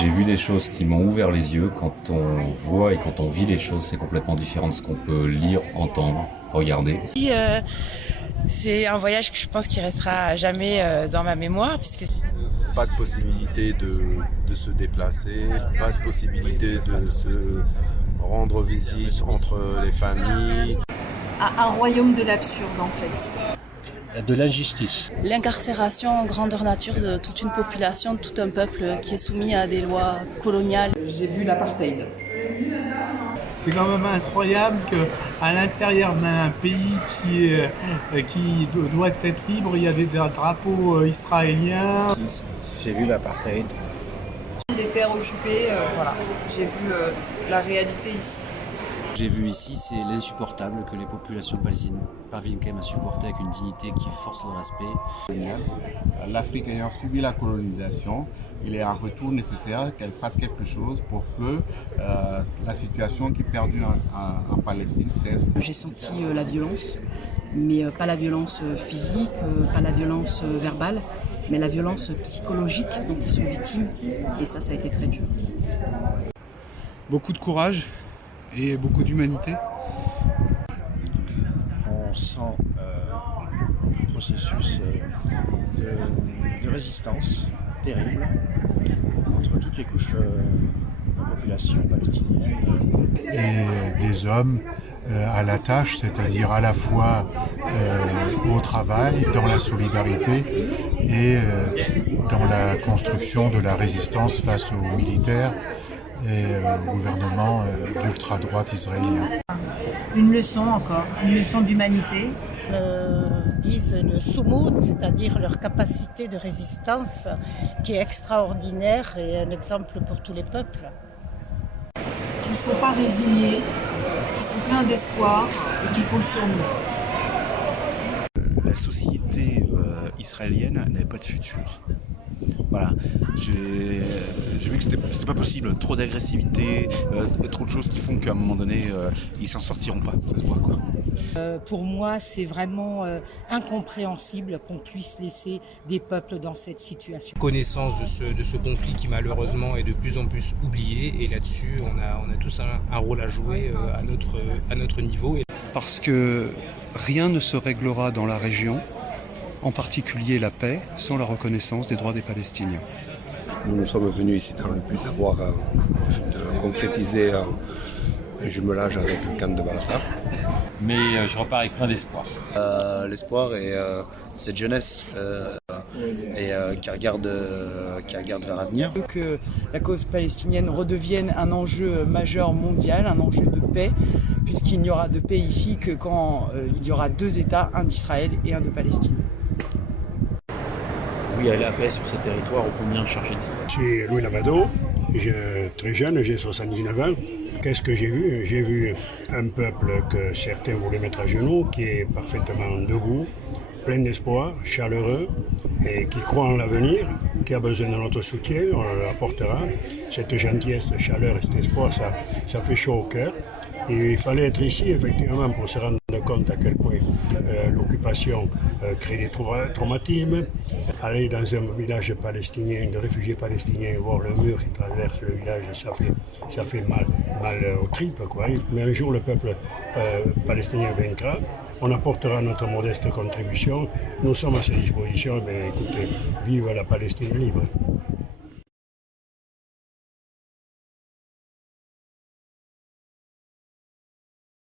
J'ai vu des choses qui m'ont ouvert les yeux. Quand on voit et quand on vit les choses, c'est complètement différent de ce qu'on peut lire, entendre, regarder. C'est un voyage que je pense qui restera à jamais dans ma mémoire, puisque Pas de possibilité de se déplacer, pas de possibilité de se rendre visite entre les familles. Un royaume de l'absurde en fait. De l'injustice. L'incarcération en grandeur nature de toute une population, de tout un peuple qui est soumis à des lois coloniales. J'ai vu l'apartheid. C'est quand même incroyable qu'à l'intérieur d'un pays qui doit être libre, il y a des drapeaux israéliens. J'ai vu l'apartheid. Des terres occupées, voilà. J'ai vu la réalité ici. J'ai vu ici, c'est l'insupportable que les populations palestiniennes parviennent quand même à supporter avec une dignité qui force le respect. L'Afrique ayant subi la colonisation, il est un retour nécessaire qu'elle fasse quelque chose pour que la situation qui perdure en Palestine cesse. J'ai senti la violence, mais pas la violence physique, pas la violence verbale, mais la violence psychologique dont ils sont victimes. Et ça a été très dur. Beaucoup de courage et beaucoup d'humanité. On sent un processus de résistance terrible entre toutes les couches de la population palestinienne. Et des hommes à la tâche, c'est-à-dire à la fois au travail, dans la solidarité et dans la construction de la résistance face aux militaires et au gouvernement d'ultra-droite israélien. Une leçon encore, une leçon d'humanité. Disent le soumoud, c'est-à-dire leur capacité de résistance qui est extraordinaire et un exemple pour tous les peuples. Qui ne sont pas résignés, qui sont pleins d'espoir et qui comptent sur nous. La société israélienne n'avait pas de futur. Voilà, j'ai vu que c'était pas possible, trop d'agressivité, trop de choses qui font qu'à un moment donné, ils s'en sortiront pas, ça se voit quoi. Pour moi, c'est vraiment incompréhensible qu'on puisse laisser des peuples dans cette situation. Connaissance de ce conflit qui malheureusement est de plus en plus oublié, et là-dessus on a tous un rôle à jouer à notre niveau. Parce que rien ne se réglera dans la région, en particulier la paix, sans la reconnaissance des droits des Palestiniens. Nous sommes venus ici dans le but de concrétiser un jumelage avec le camp de Balata. Mais je repars avec plein d'espoir. L'espoir et cette jeunesse qui regarde vers l'avenir. Que la cause palestinienne redevienne un enjeu majeur mondial, un enjeu de paix, puisqu'il n'y aura de paix ici que quand il y aura deux États, un d'Israël et un de Palestine. Oui, la paix sur ces territoires ô combien chargés d'histoire. Je suis Louis Lamado, très jeune, j'ai 79 ans. Qu'est-ce que j'ai vu? J'ai vu un peuple que certains voulaient mettre à genoux, qui est parfaitement debout, plein d'espoir, chaleureux, et qui croit en l'avenir, qui a besoin de notre soutien, on l'apportera. Cette gentillesse, cette chaleur et cet espoir, ça fait chaud au cœur. Et il fallait être ici, effectivement, pour se rendre compte à quel point l'occupation crée des traumatismes. Aller dans un village palestinien, de réfugiés palestiniens, voir le mur qui traverse le village, ça fait mal aux tripes, quoi. Mais un jour, le peuple palestinien vaincra. On apportera notre modeste contribution. Nous sommes à ses dispositions. Écoutez, vive la Palestine libre.